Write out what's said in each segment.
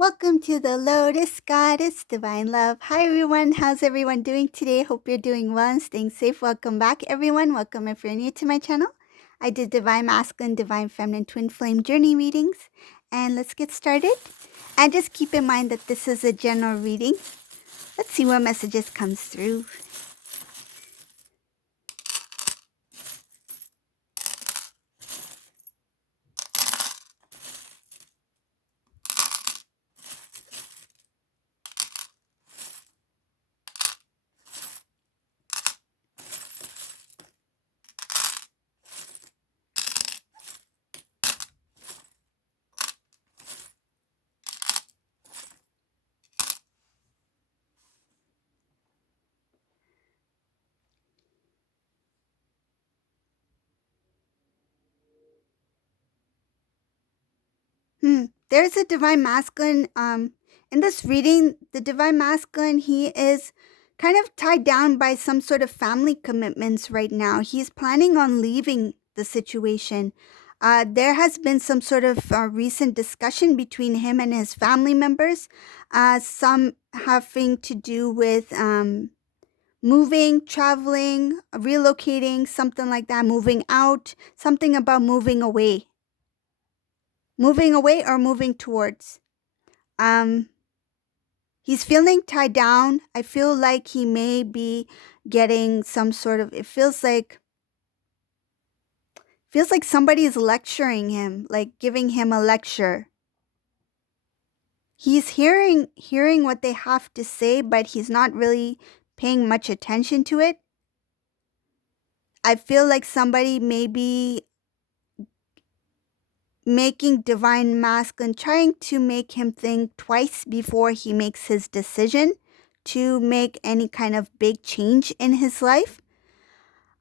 Welcome to the Lotus Goddess Divine Love. Hi everyone, how's everyone doing today? Hope you're doing well and staying safe. Welcome back everyone. Welcome if you're new to my channel. I did Divine Masculine, Divine Feminine, Twin Flame Journey readings. And let's get started. And just keep in mind that this is a general reading. Let's see what messages comes through. There's a Divine Masculine. In this reading, the Divine Masculine, he is kind of tied down by some sort of family commitments right now. He's planning on leaving the situation. There has been some sort of recent discussion between him and his family members, some having to do with moving, traveling, relocating, something like that, moving out, something about moving away. Moving away or moving towards. He's feeling tied down. I feel like he may be getting some sort of, it feels like somebody is lecturing him, like giving him a lecture. He's hearing what they have to say, but he's not really paying much attention to it. I feel like somebody may be making Divine Masculine, trying to make him think twice before he makes his decision to make any kind of big change in his life.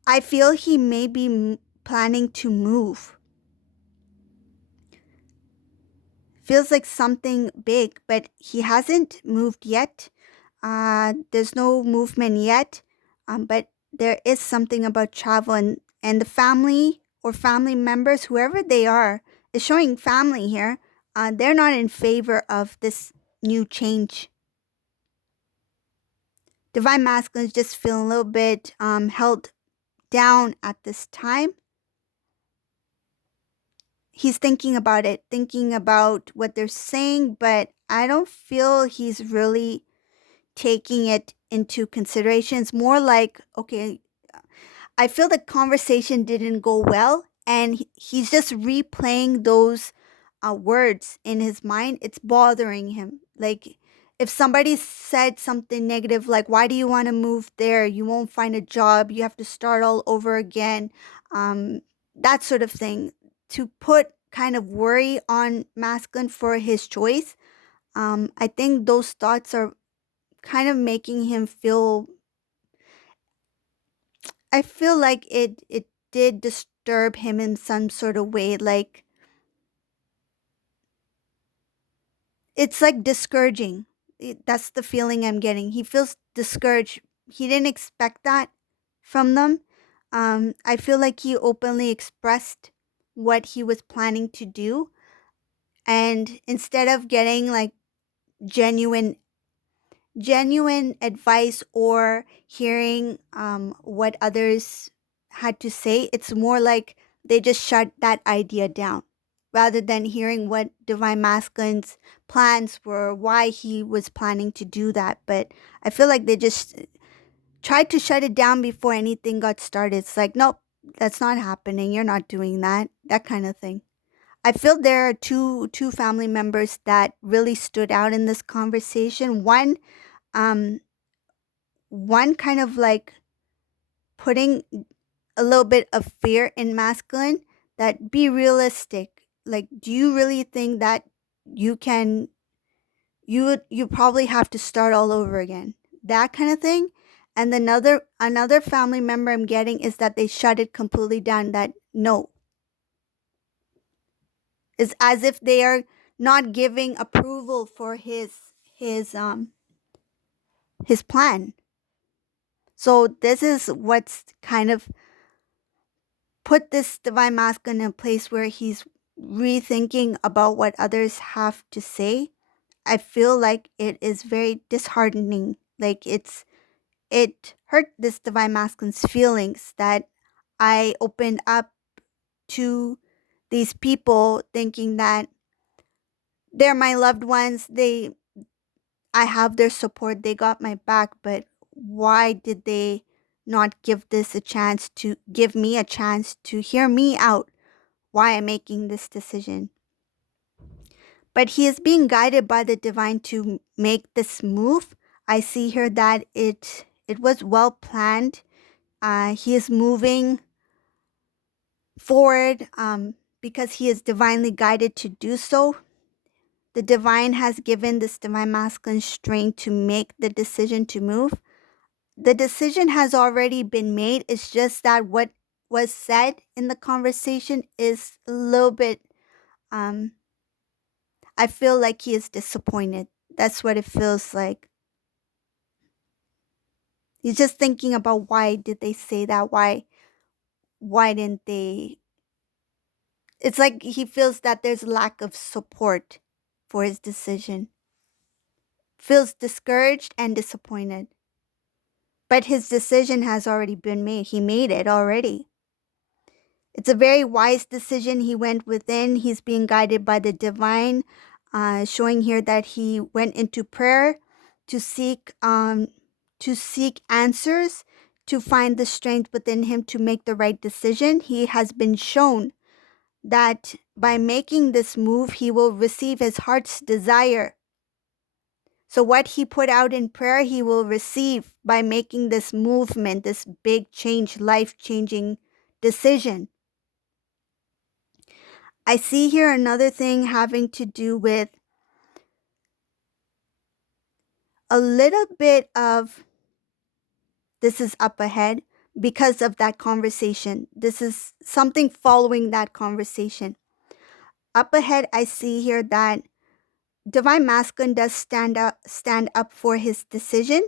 I feel he may be planning to move. Feels like something big, but he hasn't moved yet. There's no movement yet, but there is something about travel, and the family or family members, whoever they are, is showing family here. They're not in favor of this new change. Divine Masculine is just feeling a little bit held down at this time. He's thinking about it, thinking about what they're saying, but I don't feel he's really taking it into consideration. It's more like, okay, I feel the conversation didn't go well, and he's just replaying those words in his mind. It's bothering him. Like, if somebody said something negative, like, why do you want to move there? You won't find a job. You have to start all over again. That sort of thing. To put kind of worry on Masculine for his choice, I think those thoughts are kind of making him feel, I feel like it did disturb him in some sort of way. Like, it's like discouraging. That's the feeling I'm getting. He feels discouraged. He didn't expect that from them. I feel like he openly expressed what he was planning to do. And instead of getting like genuine advice or hearing what others had to say, it's more like they just shut that idea down rather than hearing what Divine Masculine's plans were, why he was planning to do that. But I feel like they just tried to shut it down before anything got started. It's like, nope, that's not happening. You're not doing that. That kind of thing. I feel there are two family members that really stood out in this conversation. Um, one kind of like putting a little bit of fear in Masculine, that be realistic. Like, do you really think that you can, you probably have to start all over again? That kind of thing. And another family member I'm getting is that they shut it completely down, that no. It's as if they are not giving approval for his his plan. So this is what's kind of put this Divine Masculine in a place where he's rethinking about what others have to say. I feel like it is very disheartening. Like it hurt this divine masculine's feelings that I opened up to these people thinking that they're my loved ones. I have their support. They got my back, but why did they not give me a chance to hear me out why I'm making this decision? But he is being guided by the divine to make this move. I see here that it was well planned. He is moving forward because he is divinely guided to do so. The divine has given this divine masculine strength to make the decision to move. The decision has already been made. It's just that what was said in the conversation is a little bit, um, I feel like he is disappointed. That's what it feels like. He's just thinking about why did they say that? Why didn't they? It's like he feels that there's lack of support for his decision. Feels discouraged and disappointed. But his decision has already been made. He made it already. It's a very wise decision. He went within. He's being guided by the divine, showing here that he went into prayer to seek answers, to find the strength within him to make the right decision. He has been shown that by making this move, he will receive his heart's desire. So what he put out in prayer, he will receive by making this movement, this big change, life-changing decision. I see here another thing having to do with a little bit of this is up ahead because of that conversation. This is something following that conversation. Up ahead, I see here that divine masculine does stand up for his decision,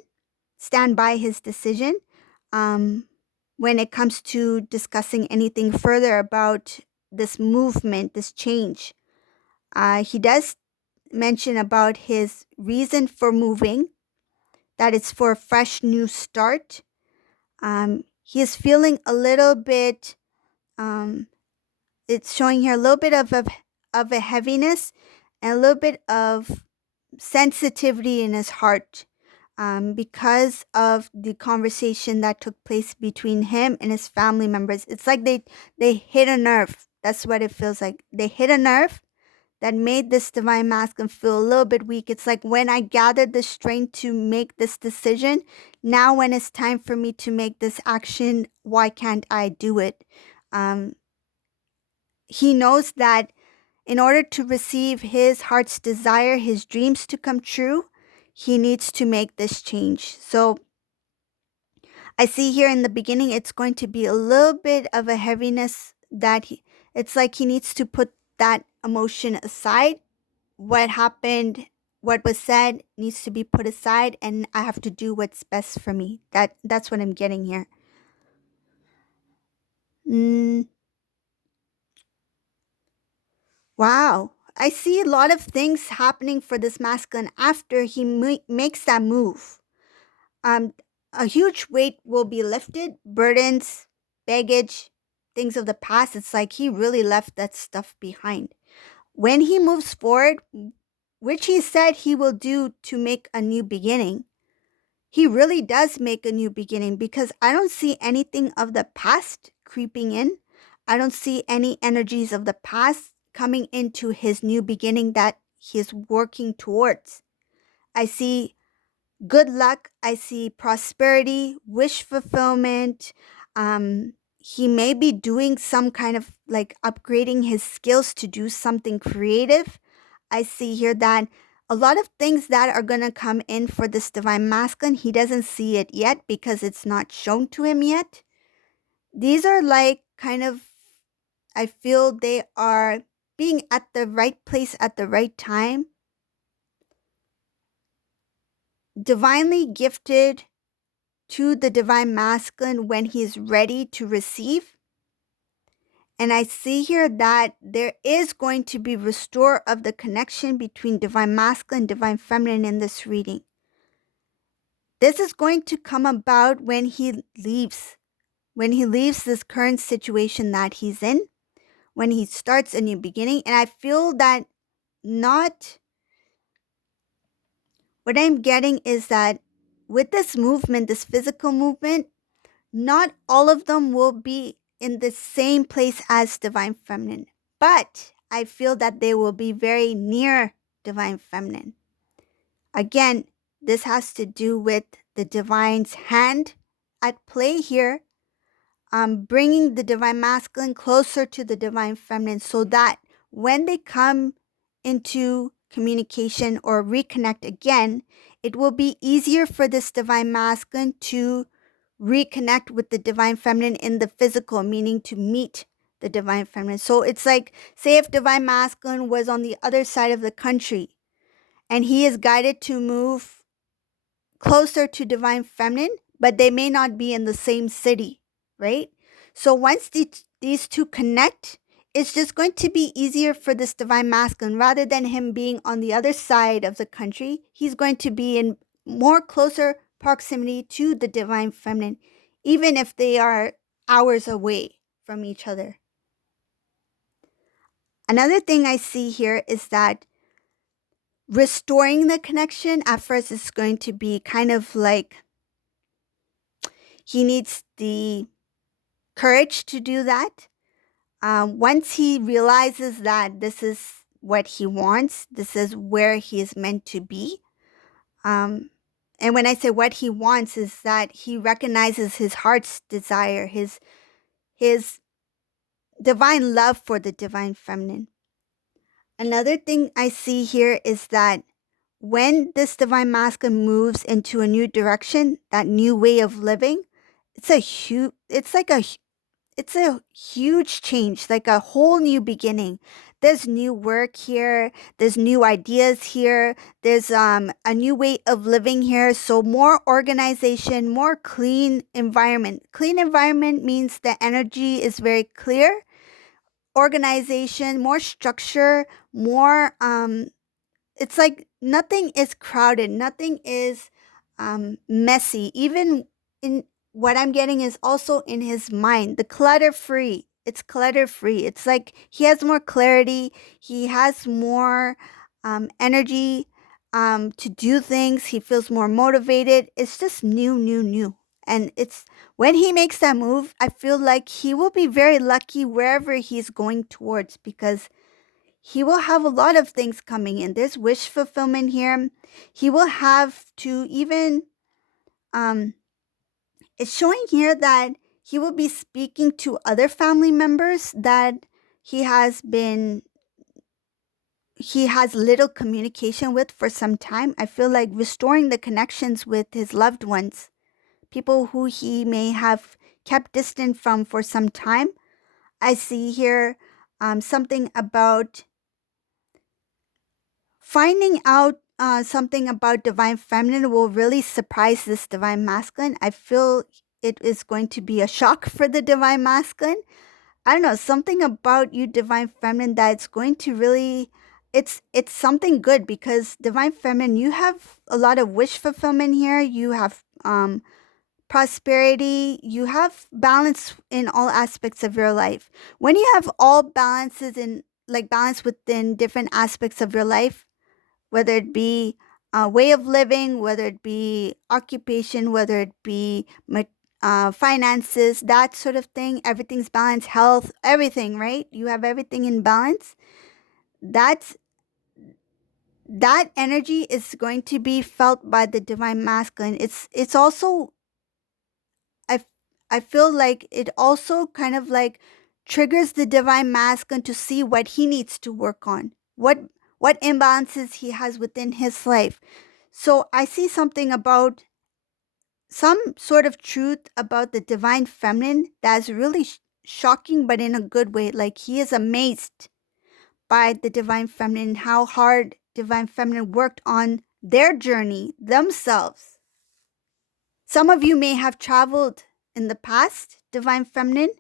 stand by his decision. Um, when it comes to discussing anything further about this movement, this change, he does mention about his reason for moving, that it's for a fresh new start. He is feeling a little bit, um, it's showing here a little bit of a heaviness and a little bit of sensitivity in his heart because of the conversation that took place between him and his family members. It's like they hit a nerve. That's what it feels like. They hit a nerve that made this divine masculine feel a little bit weak. It's like when I gathered the strength to make this decision, now when it's time for me to make this action, why can't I do it? Um, he knows that in order to receive his heart's desire, his dreams to come true, he needs to make this change. So I see here in the beginning, it's going to be a little bit of a heaviness that it's like he needs to put that emotion aside. What happened, what was said needs to be put aside, and I have to do what's best for me. That's what I'm getting here. Mm, wow. I see a lot of things happening for this masculine after he makes that move. Um, a huge weight will be lifted, burdens, baggage, things of the past. It's like he really left that stuff behind. When he moves forward, which he said he will do to make a new beginning, he really does make a new beginning because I don't see anything of the past creeping in. I don't see any energies of the past coming into his new beginning that he is working towards. I see good luck. I see prosperity, wish fulfillment. He may be doing some kind of like upgrading his skills to do something creative. I see here that a lot of things that are going to come in for this divine masculine, he doesn't see it yet because it's not shown to him yet. These are like kind of, I feel they are being at the right place at the right time, divinely gifted to the divine masculine when he is ready to receive. And I see here that there is going to be restore of the connection between divine masculine and divine feminine in this reading. This is going to come about when he leaves this current situation that he's in, when he starts a new beginning. And I feel that not what I'm getting is that with this movement, this physical movement, not all of them will be in the same place as divine feminine, but I feel that they will be very near divine feminine. Again, this has to do with the divine's hand at play here, bringing the divine masculine closer to the divine feminine so that when they come into communication or reconnect again, it will be easier for this divine masculine to reconnect with the divine feminine in the physical, meaning to meet the divine feminine. So it's like, say if divine masculine was on the other side of the country and he is guided to move closer to divine feminine, but they may not be in the same city, right? So once these two connect, it's just going to be easier for this divine masculine. Rather than him being on the other side of the country, he's going to be in more closer proximity to the divine feminine, even if they are hours away from each other. Another thing I see here is that restoring the connection at first is going to be kind of like he needs the courage to do that. Once he realizes that this is what he wants, this is where he is meant to be. And when I say what he wants, is that he recognizes his heart's desire, his divine love for the divine feminine. Another thing I see here is that when this divine masculine moves into a new direction, that new way of living, it's a huge change, like a whole new beginning. There's new work here, there's new ideas here, there's a new way of living here. So more organization, more clean environment. Clean environment means the energy is very clear. Organization, more structure, more it's like nothing is crowded, nothing is messy. Even in what I'm getting is also in his mind, the clutter free. It's clutter free. It's like he has more clarity, he has more energy to do things, he feels more motivated. It's just new, new, new. And it's when he makes that move, I feel like he will be very lucky wherever he's going towards, because he will have a lot of things coming in. There's wish fulfillment here. He will have to even, it's showing here that he will be speaking to other family members that he has little communication with for some time. I feel like restoring the connections with his loved ones, people who he may have kept distant from for some time. I see here something about finding out something about divine feminine will really surprise this divine masculine. I feel it is going to be a shock for the divine masculine. I don't know, something about you, divine feminine, that's going to really, it's something good, because divine feminine, you have a lot of wish fulfillment here. You have prosperity. You have balance in all aspects of your life. When you have all balances in, like balance within different aspects of your life, whether it be a way of living, whether it be occupation, whether it be finances, that sort of thing, everything's balanced, health, everything, right? You have everything in balance. That energy is going to be felt by the divine masculine. It's also, I I feel like it also kind of like triggers the divine masculine to see what he needs to work on, what imbalances he has within his life. So I see something about some sort of truth about the divine feminine that's really shocking, but in a good way. Like he is amazed by the divine feminine, how hard divine feminine worked on their journey themselves. Some of you may have traveled in the past, divine feminine.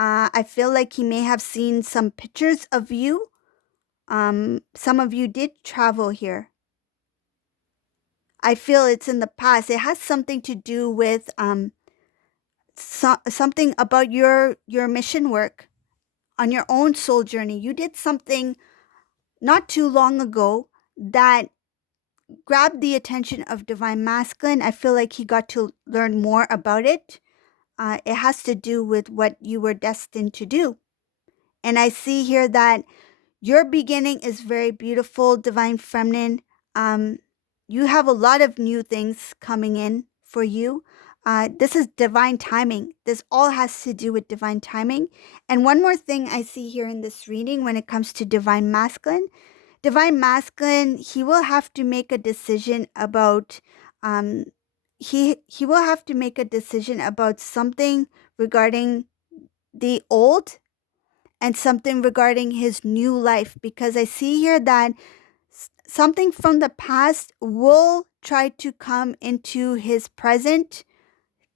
I feel like he may have seen some pictures of you. Some of you did travel here. I feel it's in the past. It has something to do with something about your mission work on your own soul journey. You did something not too long ago that grabbed the attention of Divine Masculine. I feel like he got to learn more about it. It has to do with what you were destined to do. And I see here that your beginning is very beautiful, Divine Feminine. Um, you have a lot of new things coming in for you. This is divine timing. This all has to do with divine timing. And one more thing I see here in this reading when it comes to Divine Masculine. Divine Masculine, he will have to make a decision about um, he will have to make a decision about something regarding the old and something regarding his new life, because I see here that something from the past will try to come into his present,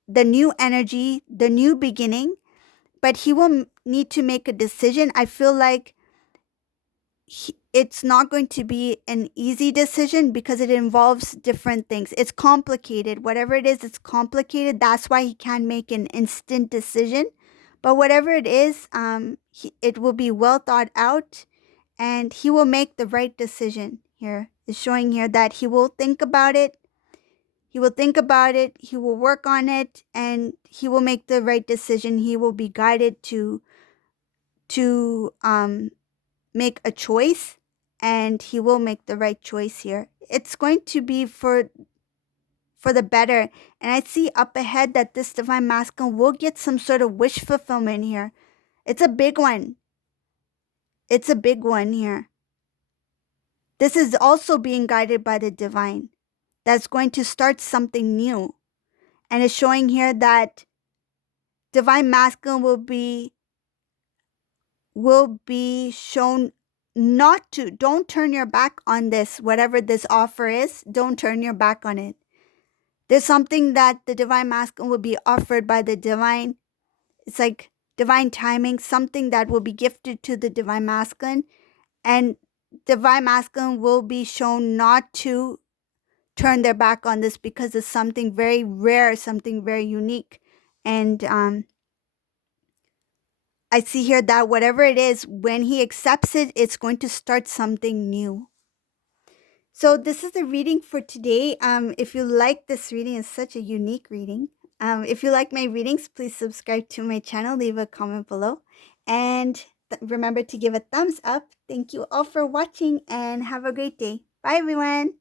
the new energy, the new beginning, but he will need to make a decision. I feel like it's not going to be an easy decision because it involves different things. It's complicated. Whatever it is, it's complicated. That's why he can't make an instant decision. But whatever it is, it will be well thought out, and he will make the right decision here. It's showing here that he will think about it. He will think about it. He will work on it, and he will make the right decision. He will be guided to make a choice, and he will make the right choice here. It's going to be for the better. And I see up ahead that this divine masculine will get some sort of wish fulfillment here. It's a big one. It's a big one here. This is also being guided by the divine. That's going to start something new. And it's showing here that divine masculine will be shown not to. Don't turn your back on this. Whatever this offer is, don't turn your back on it. There's something that the divine masculine will be offered by the divine. It's like divine timing, something that will be gifted to the divine masculine, and divine masculine will be shown not to turn their back on this because it's something very rare, something very unique. And I see here that whatever it is, when he accepts it, it's going to start something new. So this is the reading for today. If you like this reading, it's such a unique reading. If you like my readings, please subscribe to my channel, leave a comment below, and remember to give a thumbs up. Thank you all for watching, and have a great day. Bye, everyone.